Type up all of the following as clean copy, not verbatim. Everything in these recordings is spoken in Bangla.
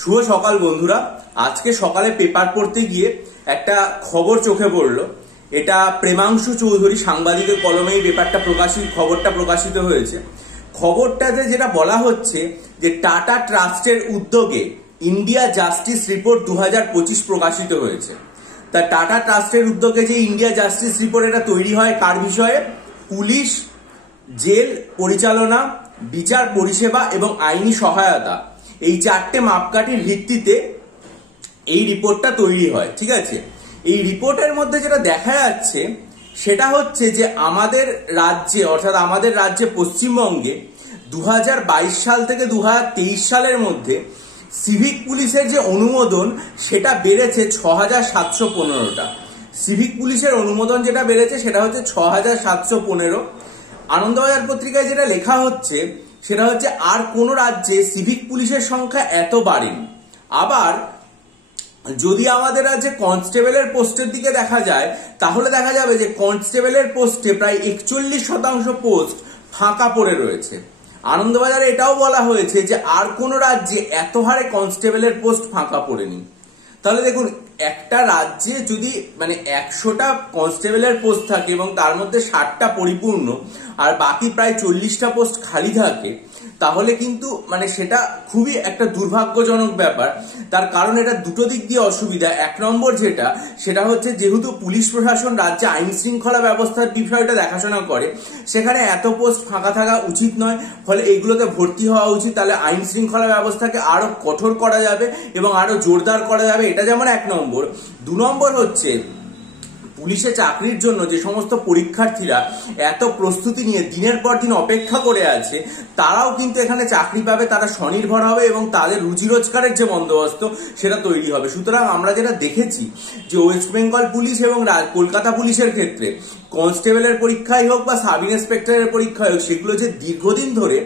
শুভ সকাল বন্ধুরা। আজকে সকালে পেপার পড়তে গিয়ে একটা খবর চোখে পড়লো। এটা প্রেমাংশু চৌধুরী সাংবাদিকের কলমে এই খবরটা প্রকাশিত হয়েছে। খবরটাতে যেটা বলা হচ্ছে যে টাটা ট্রাস্টের উদ্যোগে ইন্ডিয়া জাস্টিস রিপোর্ট 2025 প্রকাশিত হয়েছে। তা টাটা ট্রাস্টের উদ্যোগে যে ইন্ডিয়া জাস্টিস রিপোর্ট এটা তৈরি হয় কার বিষয়ে? পুলিশ, জেল পরিচালনা, বিচার পরিষেবা এবং আইনি সহায়তা, এই চারটে মাপকাঠির ভিত্তিতে এই রিপোর্টটা তৈরি হয়। ঠিক আছে, এই রিপোর্টের মধ্যে যেটা দেখা যাচ্ছে সেটা হচ্ছে যে আমাদের রাজ্যে অর্থাৎ আমাদের রাজ্যে পশ্চিমবঙ্গে 2022 সাল থেকে 2023 সালের মধ্যে সিভিক পুলিশের যে অনুমোদন সেটা বেড়েছে 6715টা। সিভিক পুলিশের অনুমোদন যেটা বেড়েছে সেটা হচ্ছে 6715। আনন্দবাজার পত্রিকায় যেটা লেখা হচ্ছে সেটা হচ্ছে আর কোন রাজ্যে সিভিক পুলিশের সংখ্যা এত বাড়েনি। আবার যদি আমাদের রাজ্যে কনস্টেবলের পোস্টের দিকে দেখা যায় তাহলে দেখা যাবে যে কনস্টেবলের পোস্টে প্রায় 41% পোস্ট ফাঁকা পড়ে রয়েছে। আনন্দবাজারে এটাও বলা হয়েছে যে আর কোন রাজ্যে এত হারে কনস্টেবলের পোস্ট ফাঁকা পড়েনি। তাহলে দেখুন, একটা রাজ্যে যদি 100টা কনস্টেবলের পোস্ট থাকে এবং তার মধ্যে 60টা পরিপূর্ণ আর বাকি প্রায় 40টা পোস্ট খালি থাকে, তাহলে কিন্তু সেটা খুবই একটা দুর্ভাগ্যজনক ব্যাপার। তার কারণ এটা দুটো দিক দিয়ে অসুবিধা। এক নম্বর সেটা হচ্ছে যেহেতু পুলিশ প্রশাসন রাজ্যে আইন শৃঙ্খলা ব্যবস্থার বিষয়টা দেখাশোনা করে, সেখানে এত পোস্ট ফাঁকা থাকা উচিত নয়। ফলে এগুলোতে ভর্তি হওয়া উচিত। তাহলে আইন শৃঙ্খলা ব্যবস্থাকে আরো কঠোর করা যাবে এবং আরো জোরদার করা যাবে। এটা যেমন 1 নম্বর। 2 নম্বর হচ্ছে পুলিশে চাকরির জন্য যে সমস্ত পরীক্ষার্থীরা এত প্রস্তুতি নিয়ে দিনের পর দিন অপেক্ষা করে আছে, তারাও কিন্তু এখানে চাকরি পাবে, তারা স্বনির্ভর হবে এবং তাদের রুজি রোজগারের যে বন্দোবস্ত সেটা তৈরি হবে। সুতরাং আমরা যেটা দেখেছি যে ওয়েস্ট বেঙ্গল পুলিশ এবং কলকাতা পুলিশের ক্ষেত্রে কনস্টেবলের পরীক্ষাই হোক বা সাব ইন্সপেক্টরের পরীক্ষাই হোক, সেগুলো যে দীর্ঘদিন ধরে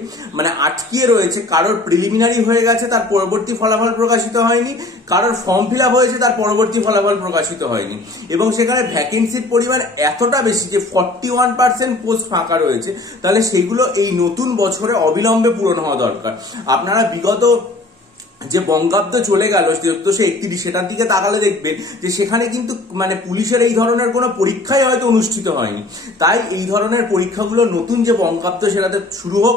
আটকিয়ে রয়েছে। কারোর প্রিলিমিনারি হয়ে গেছে, তার পরবর্তী ফলাফল প্রকাশিত হয়নি, কারোর ফর্ম ফিল আপ হয়েছে, তার পরবর্তী ফলাফল প্রকাশিত হয়নি, এবং সেখানে ভ্যাকেন্সির পরিমাণ এতটা বেশি যে 41% পোস্ট ফাঁকা রয়েছে। তাহলে সেগুলো এই নতুন বছরে অবিলম্বে পূরণ হওয়া দরকার। আপনারা বিগত যে বঙ্গাব্দ চলে গেল 1431, সেটার দিকে তাকালে দেখবেন যে সেখানে কিন্তু পুলিশের এই ধরনের কোনো পরীক্ষাই হয়তো অনুষ্ঠিত হয়নি। তাই এই ধরনের পরীক্ষাগুলো নতুন যে বঙ্গাব্দ সেটাতে শুরু হোক,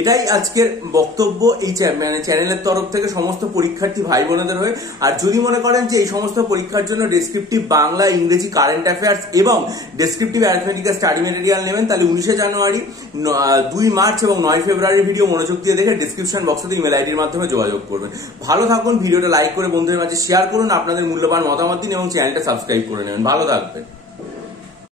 এটাই আজকের বক্তব্য এই চ্যানেলের তরফ থেকে সমস্ত পরীক্ষার্থী ভাই বোনেদের হয়ে। আর যদি মনে করেন যে এই সমস্ত পরীক্ষার জন্য ডেসক্রিপটিভ বাংলা, ইংরেজি, কারেন্ট অ্যাফেয়ার্স এবং ডেসক্রিপটিভ অ্যারিথমেটিক্যাল স্টাডি মেটেরিয়াল নেবেন, তাহলে 19 জানুয়ারি, 2 মার্চ এবং 9 ফেব্রুয়ারির ভিডিও মনোযোগ দিয়ে দেখে ডিসক্রিপশন বক্সে ইমেল আইডির মাধ্যমে যোগাযোগ করবেন। ভালো থাকুন, ভিডিওটা লাইক করে বন্ধুদের মাঝে শেয়ার করুন, আপনাদের মূল্যবান মতামত দিন এবং চ্যানেলটা সাবস্ক্রাইব করে নেবেন। ভালো থাকবেন।